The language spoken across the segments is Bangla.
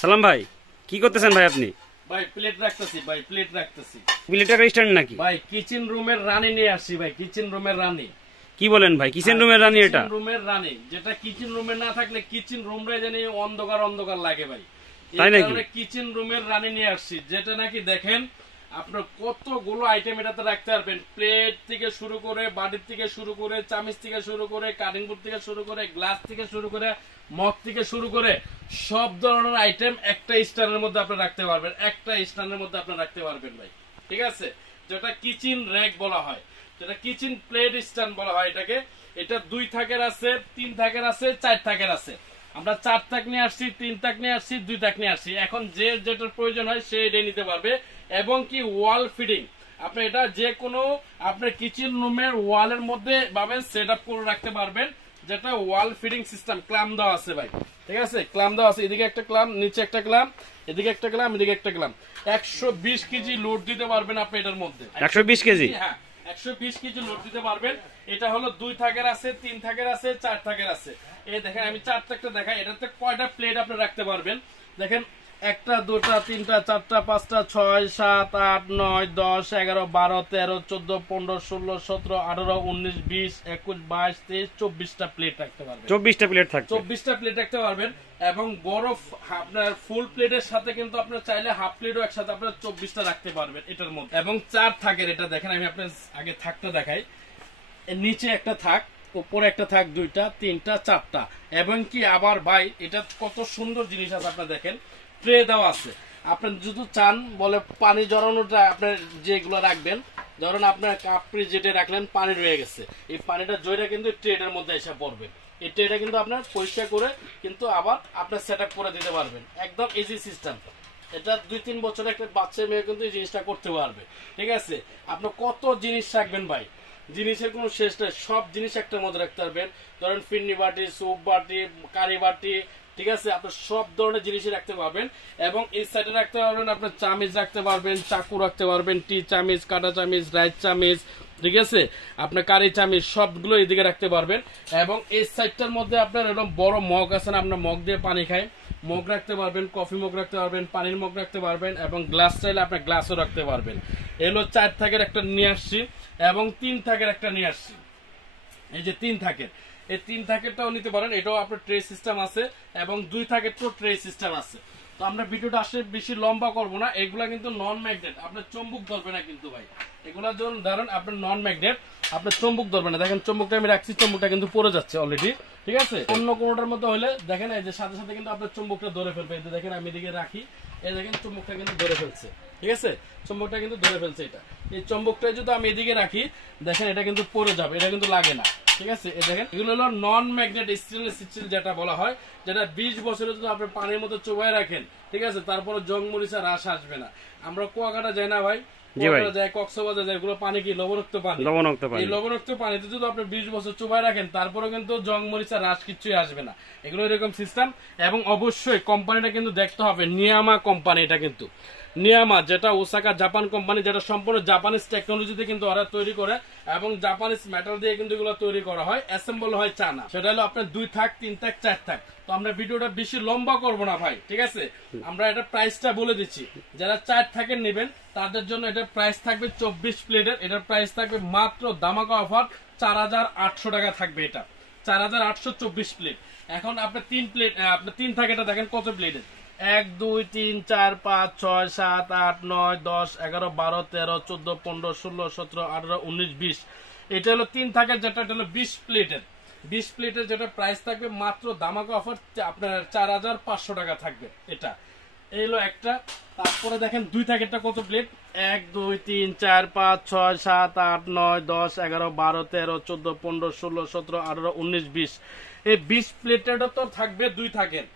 সালাম ভাই, কি করতেছেন ভাই আপনি? ভাই প্লেট রাখতেছি ভাই, প্লেট রাখতেছি। প্লেটের স্ট্যান্ড নাকি ভাই কিচেন রুমের রানী নিয়ে আসছি ভাই, কিচেন রুমের রানী। কি বলেন ভাই, কিচেন রুমের রানী এটা? কিচেন রুমের রানী, যেটা কিচেন রুমে না থাকলে কিচেন রুমটাই জানি অন্ধকার অন্ধকার লাগে ভাই। তাই নাকি? কিচেন রুমের রানী নিয়ে আসছি, যেটা নাকি দেখেন আপনার কতগুলো আইটেম এটাতে রাখতে পারবেন। প্লেট থেকে শুরু করে, বাটির থেকে শুরু করে, চামচ থেকে শুরু করে, কাটিং বোর্ড থেকে শুরু করে, গ্লাস থেকে শুরু করে, মগ থেকে শুরু করে সব ধরনের আইটেম একটা স্ট্যান্ডের মধ্যে আপনি রাখতে পারবেন, একটা স্ট্যান্ডের মধ্যে আপনি রাখতে পারবেন ভাই। ঠিক আছে, যেটা কিচেন র্যাক বলা হয়, যেটা কিচেন প্লেট স্ট্যান্ড বলা হয় এটাকে। এটা 2 থাকের আছে, 3 থাকের আছে, 4 থাকের আছে। আমরা 4 থাক নিয়ে আসছি, 3 থাক নিয়ে আসছি, 2 থাক নিয়ে আসছি। এখন যে যেটার প্রয়োজন হয় সে এটা নিতে পারবে। এবং কি ওয়াল ফিটিং, আপনি এটা যে কোনো আপনার কিচেন রুমের ওয়ালের মধ্যে ভাবেন সেট আপ করে রাখতে পারবেন, যেটা ওয়াল ফিটিং সিস্টেম। ক্লাম দেওয়া আছে ভাই, ঠিক আছে, ক্লাম দেওয়া আছে। এদিকে একটা ক্লাম, নিচে একটা ক্লাম, এদিকে একটা ক্লাম, এদিকে একটা ক্লাম। 120 কেজি লোড দিতে পারবেন আপনি এটার মধ্যে। 120 কেজি? হ্যাঁ, 120 কেজি লোড দিতে পারবেন। এটা হলো 2 থাকের আছে, 3 থাকের আছে, 4 থাকের আছে। এই দেখেন আমি 4 থাকটা দেখাই। এটাতে কয়টা প্লেট আপনি রাখতে পারবেন দেখেন। 1 2 3 4 5 6 7 8 9 10 11 12 13 14 15 16 17 18 19 20 21 22 23 24টা প্লেট রাখতে পারবেন। 24টা প্লেট থাকবে? 24টা প্লেট রাখতে পারবেন। এবং বরফ আপনার ফুল প্লেটের সাথে কিন্তু আপনার চাইলে হাফ প্লেটও একসাথে আপনার 24টা রাখতে পারবেন এটার মধ্যে। এবং 4 থাকের, এটা দেখেন আমি আপনার আগে থাকটা দেখাই। নিচে একটা থাক, উপরে একটা থাক, 2টা 3টা 4টা। এবং কি আবার ভাই এটা কত সুন্দর জিনিস আছে আপনার দেখেন, ট্রে দেওয়া আছে। আপনার যদি চান বলে পানি জড়ানোটা আপনার যেগুলো রাখবেন, ধরুন আপনার কাপড়ি যেটা রাখলেন পানি রয়ে গেছে, এই পানিটা জয়টা কিন্তু ট্রেটার মধ্যে এসে পড়বে। এই ট্রেটা কিন্তু আপনার পরিষ্কার করে কিন্তু আবার আপনার সেট আপ করে দিতে পারবেন, একদম ইজি সিস্টেম। এটা 2-3 বছরের একটা বাচ্চা মেয়ে কিন্তু এই জিনিসটা করতে পারবে। ঠিক আছে, আপনি কত জিনিস রাখবেন ভাই, জিনিসের কোনো শেষ নেই। সব জিনিস একটার মধ্যে রাখতে পারবেন। ধরেন ফিরনি বাটি, স্যুপ বাটি, কারি বাটি, ঠিক আছে, আপনার সব ধরনের জিনিসই রাখতে পারবেন। এবং এই সাইডে রাখতে পারবেন আপনার চামিচ রাখতে পারবেন, চাকু রাখতে পারবেন, টি চামিচ, কাটা চামিচ, রাইস চামিচ, ঠিক আছে, আপনার কারি চামিচ সবগুলো এদিকে রাখতে পারবেন। এবং এই সাইডটার মধ্যে আপনার এরকম বড় মগ আছে না, আপনার মগ দিয়ে পানি খায়, মগ রাখতে পারবেন, কফি মগ রাখতে পারবেন, পানির মগ রাখতে পারবেন। এবং গ্লাস চাইলে আপনার গ্লাসও রাখতে পারবেন। এগুলো 4 থাকের একটা নিয়ে আসছি এবং 3 থাকের একটা নিয়ে আসছি। এই যে 3 থাকের, এই 3 থাকেরটাও নিতে পারেন, এটাও আপনার ট্রে সিস্টেম আছে। এবং 2 থাকের তো ট্রে সিস্টেম আছে। তো আমরা ভিডিওটা আসলে বেশি লম্বা করব না। এগুলা কিন্তু নন ম্যাগনেট, আপনার চুম্বক ধরবে না কিন্তু ভাই। এগুলা ধরুন আপনার নন ম্যাগনেট, আপনার চুম্বক ধরবে না। দেখেন চুম্বকটা আমি রাখছি, চুম্বকটা কিন্তু পড়ে যাচ্ছে অলরেডি। ঠিক আছে, অন্য কোনোটার মতো হলে দেখেন এই যে সাথে সাথে কিন্তু আপনার চুম্বকটা ধরে ফেলবে। এই যে দেখেন আমি এদিকে রাখি, এই দেখেন চুম্বকটা কিন্তু ধরে ফেলছে। ঠিক আছে, চুম্বকটা কিন্তু ধরে ফেলছে। এটা এই চুম্বকটা যদি আমি এদিকে রাখি দেখেন এটা কিন্তু পড়ে যাবে, এটা কিন্তু লাগে না। ঠিক আছে, এই দেখেন এগুলো হলো নন ম্যাগনেট স্টেনলেস স্টিল যেটা বলা হয়, যেটা 20 বছরে যদি আপনি পানির মধ্যে চুবাই রাখেন, ঠিক আছে, তারপরে জং মরিচা হ্রাস আসবে না। আমরা কুয়াকাটা যাই না ভাই, যায় কক্সবাজার যায়, এগুলো পানি কি লবণাক্ত পানি। এই লবণাক্ত পানিতে যদি আপনি 20 বছর চুবাই রাখেন তারপরে কিন্তু জং মরিচা হ্রাস কিছুই আসবে না। এগুলো এরকম সিস্টেম। এবং অবশ্যই কোম্পানিটা কিন্তু দেখতে হবে, নিয়ামা কোম্পানি। এটা কিন্তু নিয়ামা, যেটা ওসাকা জাপান কোম্পানি, যেটা সম্পূর্ণ জাপানিজ টেকনোলজিতে কিন্তু ওরা তৈরি করে এবং জাপানিজ মেটাল দিয়ে কিন্তু এগুলো তৈরি করা হয়, অ্যাসেম্বল হয় চানা। সেটা হলো আপনার 2 থাক, 3 থাক, 4 থাক। তো আমরা ভিডিওটা বেশি লম্বা করবো না ভাই, ঠিক আছে। আমরা এটা প্রাইসটা বলে দিচ্ছি, যারা 4 থাকের নেবেন তাদের জন্য এটার প্রাইস থাকবে 24 প্লেটের। এটার প্রাইস থাকবে মাত্র ধামাকা অফার 4800 টাকা থাকবে। এটা 4824 প্লেট। এখন আপনার 3 প্লেট, আপনার 3 থাকেটা দেখেন কত প্লেটের। 1 2 3 4 5 6 7 8 9 10 11 12 13 14 15 16 17 18 19 20। এটা হলো 3 থাকের, যেটা হলো 20 প্লেটের। 20 প্লেটের যেটা প্রাইস থাকবে মাত্র ধামাকা অফার আপনার 4500 টাকা থাকবে। এটা এই হলো একটা। তারপরে দেখেন 2 থাকেরটা কত প্লেট। 1 2 3 4 5 6 7 8 9 10 11 12 13 14 15 16 17 18 19 20। এই 20 প্লেটেরটা তো থাকবে 2 থাকের।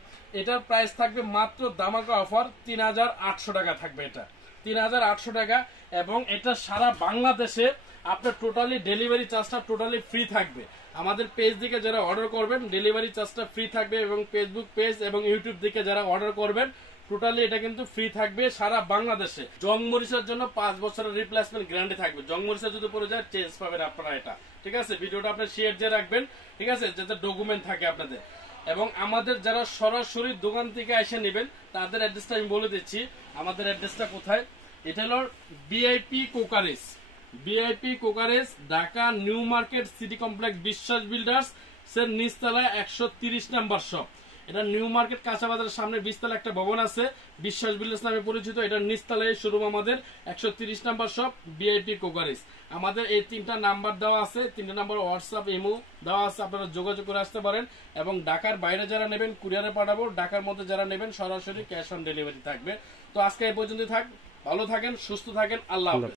এটার প্রাইস থাকবে মাত্র ধামাকা অফার 3800 টাকা থাকবে। এটা 3800 টাকা। এবং এটা সারা বাংলাদেশে আপনার টোটালি ডেলিভারি চার্জটা টোটালি ফ্রি থাকবে। আমাদের পেজ থেকে যারা অর্ডার করবেন ডেলিভারি চার্জটা ফ্রি থাকবে। এবং ফেসবুক পেজ এবং ইউটিউব থেকে যারা অর্ডার করবেন টোটালি এটা কিন্তু ফ্রি থাকবে সারা বাংলাদেশে। জং মরিচের জন্য 5 বছরের রিপ্লেসমেন্ট গ্যারান্টি থাকবে। জং মরিচা যদি পড়ে যায় চেঞ্জ পাবেন আপনারা। এটা ঠিক আছে, ভিডিওটা আপনার শেয়ার দিয়ে রাখবেন, ঠিক আছে, যাতে ডকুমেন্ট থাকে আপনাদের। এবং আমাদের যারা সরাসরি দোকান থেকে এসে নেবেন তাদের অ্যাড্রেসটা আমি বলে দিচ্ছি। আমাদের অ্যাড্রেসটা কোথায়, এটা হলো বিআইপি কোকারেজ, বিআইপি কোকারেজ, Dhaka New Market City Complex Biswas builders এর নিচতলায় 130 নাম্বার শপ। এটা নিউ মার্কেট কাঁচা বাজারের সামনে 20 তলা একটা ভবন আছে, বিশ্বাস বিল্ডার্স নামে পরিচিত। এটা নিচতলায় শোরুম আমাদের, 130 নাম্বার শপ, বিআইপি কোকারেজ। আমাদের এই 3টা নাম্বার দেওয়া আছে, 3টা নাম্বার হোয়াটসঅ্যাপ ইমো দেওয়া আছে, আপনারা যোগাযোগ করে আসতে পারেন। এবং ঢাকার বাইরে যারা নেবেন কুরিয়ারে পাঠাবো, ঢাকার মধ্যে যারা নেবেন সরাসরি ক্যাশ অন ডেলিভারি থাকবে। তো আজকে এই পর্যন্ত থাক, ভালো থাকেন, সুস্থ থাকেন, আল্লাহ হাফেজ।